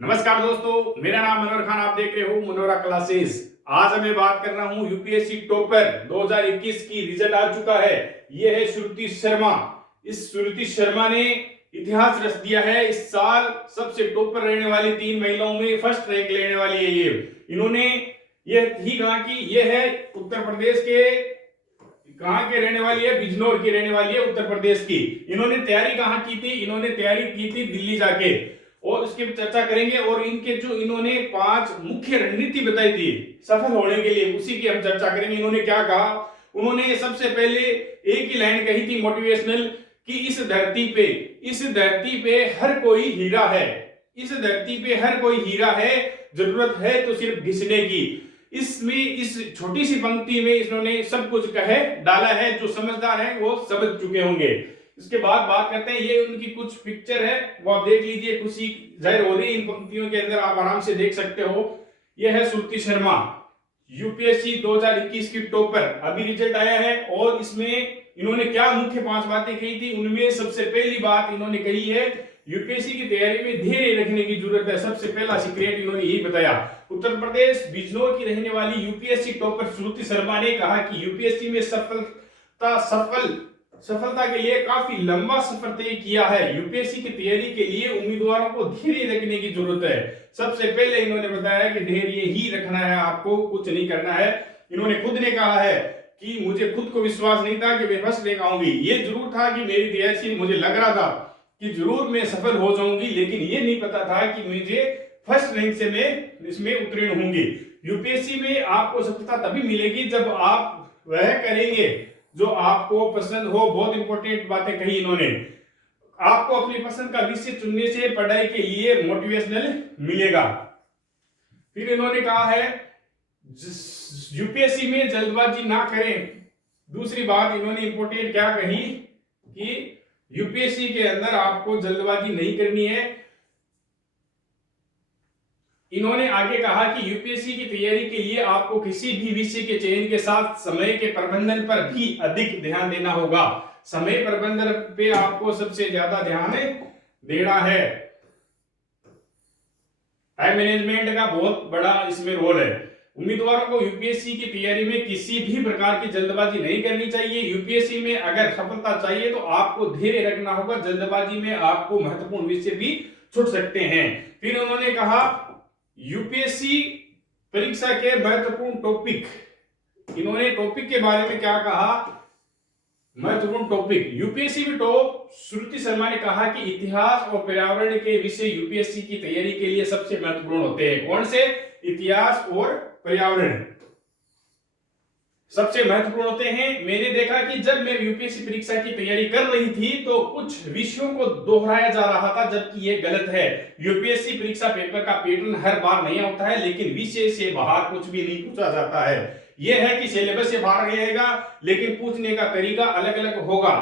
नमस्कार दोस्तों, मेरा नाम मनोहर खान। आप देख रहे हो मनोहरा क्लासेस। आज मैं बात कर रहा हूं यूपीएससी टॉपर 2021 की रिजल्ट आ चुका है। यह है श्रुति शर्मा। इस श्रुति शर्मा ने इतिहास रच दिया है। इस साल सबसे टॉपर रहने वाली 3 महिलाओं में फर्स्ट रैंक लेने वाली है ये। इन्होंने यह ही कहा कि यह है उत्तर प्रदेश के, कहां के रहने वाली है, बिजनौर की रहने वाली है, उत्तर प्रदेश की। इन्होंने तैयारी कहां की थी? इन्होंने तैयारी की थी दिल्ली जाके, और उसकी चर्चा करेंगे। और इनके जो इन्होंने 5 मुख्य रणनीति बताई थी सफल होने के लिए, उसी की हम चर्चा करेंगे। इन्होंने क्या कहा? उन्होंने सबसे पहले एक ही लाइन कही थी मोटिवेशनल, कि इस धरती पे हर कोई हीरा है। इस धरती पे हर कोई हीरा है, जरूरत है तो सिर्फ घिसने की। इसमें इस छोटी सी पंक्ति में इन्होंने सब कुछ कहे डाला है। जो समझदार है वो समझ चुके होंगे। इसके बाद बात करते हैं, ये उनकी कुछ पिक्चर है, वो आप देख लीजिए। खुशी जाहिर हो रही है इन पंक्तियों के अंदर, आप आराम से देख सकते हो। यह है श्रुति शर्मा, यूपीएससी 2021 की टॉपर। अभी रिजल्ट आया है और इसमें इन्होंने क्या मुख्य 5 बातें कही थी। उनमें सबसे पहली बात इन्होंने कही है, यूपीएससी की तैयारी में धैर्य रखने की जरूरत है। सबसे पहला सीक्रेट इन्होंने यही बताया। उत्तर प्रदेश बिजनौर की रहने वाली यूपीएससी टॉपर श्रुति शर्मा ने कहा कि यूपीएससी में सफलता के लिए काफी लंबा सफर तय किया है। यूपीएससी की तैयारी के लिए उम्मीदवारों को धैर्य रखने की जरूरत है। सबसे पहले इन्होंने बताया कि धैर्य ही रखना है, आपको कुछ नहीं करना है। इन्होंने खुद ने कहा है कि मुझे खुद को विश्वास नहीं था कि मैं फर्स्ट रैंक आऊंगी। ये जरूर था कि मेरी तैयारी, मुझे लग रहा था कि जरूर मैं सफल हो जाऊंगी, लेकिन ये नहीं पता था कि मुझे फर्स्ट रैंक से मैं इसमें उत्तीर्ण होंगी। यूपीएससी में आपको सफलता तभी मिलेगी जब आप वह करेंगे जो आपको पसंद हो। बहुत इंपॉर्टेंट बातें कही इन्होंने। आपको अपनी पसंद का विषय चुनने से पढ़ाई के लिए मोटिवेशनल मिलेगा। फिर इन्होंने कहा है यूपीएससी में जल्दबाजी ना करें। दूसरी बात इन्होंने इंपॉर्टेंट क्या कही कि यूपीएससी के अंदर आपको जल्दबाजी नहीं करनी है। इन्होंने आगे कहा कि यूपीएससी की तैयारी के लिए आपको किसी भी विषय के चयन के साथ समय के प्रबंधन पर भी अधिक ध्यान देना होगा। समय प्रबंधन पे आपको सबसे ज्यादा ध्यान देना है। टाइम मैनेजमेंट का बहुत बड़ा इसमें रोल है। उम्मीदवारों को यूपीएससी की तैयारी में किसी भी प्रकार की जल्दबाजी नहीं करनी चाहिए। यूपीएससी में अगर सफलता चाहिए तो आपको धैर्य रखना होगा। जल्दबाजी में आपको महत्वपूर्ण विषय भी छूट सकते हैं। फिर उन्होंने कहा यूपीएससी परीक्षा के महत्वपूर्ण टॉपिक, इन्होंने टॉपिक के बारे में क्या कहा? महत्वपूर्ण टॉपिक यूपीएससी में टॉप श्रुति शर्मा ने कहा कि इतिहास और पर्यावरण के विषय यूपीएससी की तैयारी के लिए सबसे महत्वपूर्ण होते हैं। कौन से? इतिहास और पर्यावरण सबसे महत्वपूर्ण होते हैं। मैंने देखा कि जब मैं यूपीएससी परीक्षा की तैयारी कर रही थी तो कुछ विषयों को दोहराया जा रहा था, जबकि ये गलत है। यूपीएससी परीक्षा पेपर का पैटर्न हर बार नहीं होता है, लेकिन विषय से बाहर कुछ भी नहीं पूछा जाता है। यह है कि सिलेबस से बाहर रहेगा, लेकिन पूछने का तरीका अलग अलग होगा।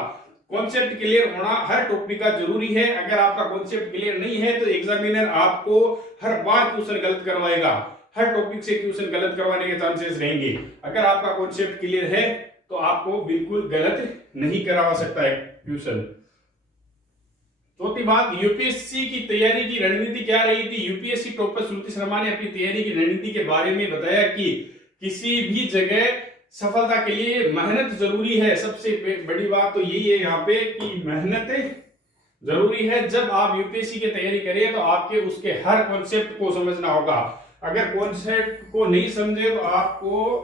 कॉन्सेप्ट क्लियर होना हर टॉपिक का जरूरी है। अगर आपका कॉन्सेप्ट क्लियर नहीं है तो एग्जामिनर आपको हर बार क्वेश्चन गलत करवाएगा। हर टॉपिक से क्वेश्चन गलत करवाने के चांसेस रहेंगे। अगर आपका कॉन्सेप्ट क्लियर है तो आपको बिल्कुल गलत नहीं करवा सकता है क्वेश्चन। चौथी बात, यूपीएससी की तैयारी की रणनीति क्या रही थी? यूपीएससी टॉपर श्रुति शर्मा ने अपनी तैयारी की रणनीति के बारे में बताया कि किसी भी जगह सफलता के लिए मेहनत जरूरी है। सबसे बड़ी बात तो यही है यहाँ पे कि मेहनत जरूरी है। जब आप यूपीएससी की तैयारी करें तो आपके उसके हर कॉन्सेप्ट को समझना होगा। अगर कॉन्सेप्ट को नहीं समझे तो आपको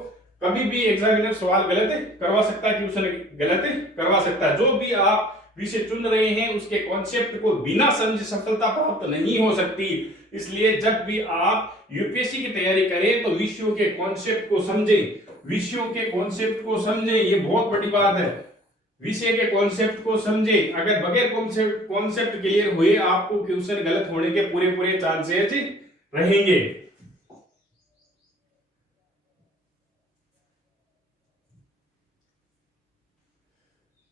कभी भी एग्जामिनर सवाल गलत करवा सकता है, क्वेश्चन गलत करवा सकता है। जो भी आप विषय चुन रहे हैं उसके कॉन्सेप्ट को बिना समझे सफलता प्राप्त नहीं हो सकती। इसलिए जब भी आप यूपीएससी की तैयारी करें तो विषयों के कॉन्सेप्ट को समझें। विषयों के कॉन्सेप्ट को समझें, ये बहुत बड़ी बात है। विषय के कॉन्सेप्ट को समझें। अगर बगैर कॉन्सेप्ट क्लियर हुए आपको क्वेश्चन गलत होने के पूरे चांसेस रहेंगे।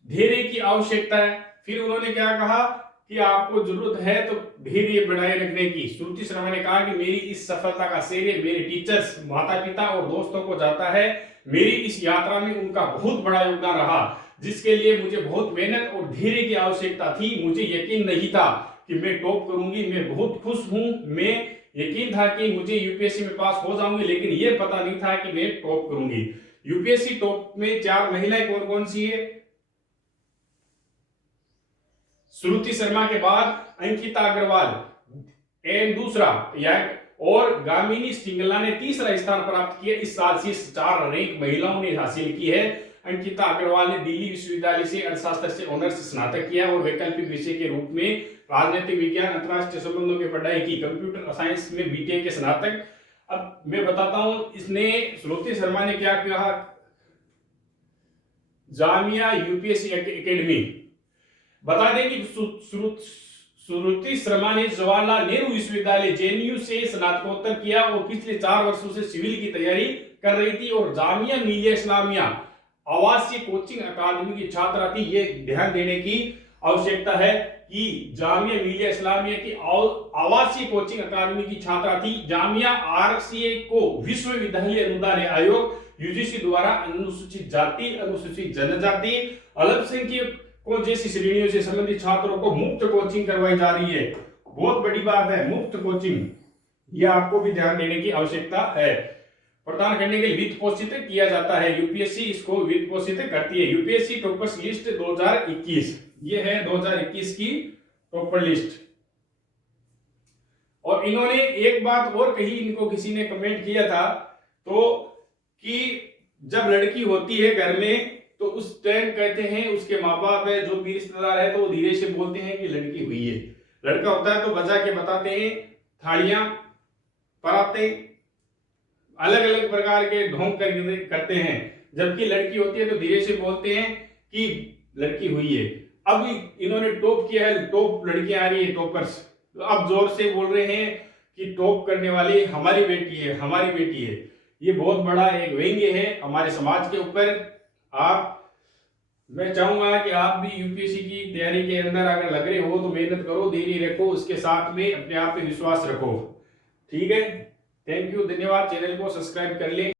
धैर्य की आवश्यकता है। फिर उन्होंने क्या कहा कि आपको जरूरत है तो धैर्य बनाए रखने की। श्रुति शर्मा ने कहा कि मेरी इस सफलता का श्रेय मेरे टीचर्स, माता पिता और दोस्तों को जाता है। मेरी इस यात्रा में उनका बहुत बड़ा योगदान रहा, जिसके लिए मुझे बहुत मेहनत और धैर्य की आवश्यकता थी। मुझे यकीन नहीं था कि मैं टॉप करूंगी, मैं बहुत खुश हूं, मैं यकीन था कि मुझे यूपीएससी में पास हो जाऊंगी, लेकिन ये पता नहीं था कि मैं टॉप करूंगी। यूपीएससी टॉप में 4 महिलाएं कौन कौन सी है? श्रुति शर्मा के बाद अंकिता अग्रवाल एंड दूसरा या और गामिनी सिंगला ने तीसरा स्थान प्राप्त किया। इस साल से 4 रैंक महिलाओं ने हासिल की है। अंकिता अग्रवाल ने दिल्ली विश्वविद्यालय से अर्थशास्त्र से ऑनर्स स्नातक किया और वैकल्पिक विषय के रूप में राजनीतिक विज्ञान अंतरराष्ट्रीय संबंधों की पढ़ाई की। कंप्यूटर साइंस में बीटेक के स्नातक। अब मैं बताता हूं इसने श्रुति शर्मा ने क्या कहा। जामिया यूपीएससी एकेडमी बता दें कि श्रुति शर्मा ने जवाहरलाल नेहरू विश्वविद्यालय जेएनयू से स्नातकोत्तर किया और पिछले 4 वर्षों से सिविल की तैयारी कर रही थी और जामिया मिलिया इस्लामिया आवासीय कोचिंग अकादमी की छात्रा थी। ये ध्यान देने की आवश्यकता है कि जामिया मिलिया इस्लामिया की आवासीय कोचिंग अकादमी की छात्रा थी। जामिया आरसीए को विश्वविद्यालय अनुदान आयोग यूजीसी द्वारा अनुसूचित जाति, अनुसूचित जनजाति, अल्पसंख्यक को जैसी श्रेणियों से संबंधित छात्रों को मुफ्त कोचिंग करवाई जा रही है। बहुत बड़ी बात है, मुफ्त कोचिंग, यह आपको भी ध्यान देने की आवश्यकता है। प्रदान करने के लिए वित्त पोषित किया जाता है। यूपीएससी इसको वित्त पोषित करती है। यूपीएससी टॉपर्स लिस्ट 2021, ये है 2021 की टॉपर लिस्ट। और इन्होंने एक बात और कही, इनको किसी ने कमेंट किया था तो कि जब लड़की होती है घर में तो उस टाइम कहते हैं उसके माँ बाप है, जो भी रिश्तेदार है, तो वो धीरे से बोलते हैं कि लड़की हुई है। लड़का होता है तो बजा के बताते हैं, थालियां, पराते, अलग अलग प्रकार के ढोंग करते हैं। जबकि लड़की होती है तो धीरे से बोलते हैं कि लड़की हुई है। अब इन्होंने टॉप किया है, टॉप लड़कियां आ रही है, टॉपर्स। अब जोर से बोल रहे हैं कि टॉप करने वाली हमारी बेटी है, हमारी बेटी है। ये बहुत बड़ा एक व्यंग्य है हमारे समाज के ऊपर। मैं चाहूंगा कि आप भी यूपीएससी की तैयारी के अंदर अगर लग रहे हो तो मेहनत करो, धैर्य रखो, उसके साथ में अपने आप पे विश्वास रखो। ठीक है, थैंक यू, धन्यवाद। चैनल को सब्सक्राइब कर ले।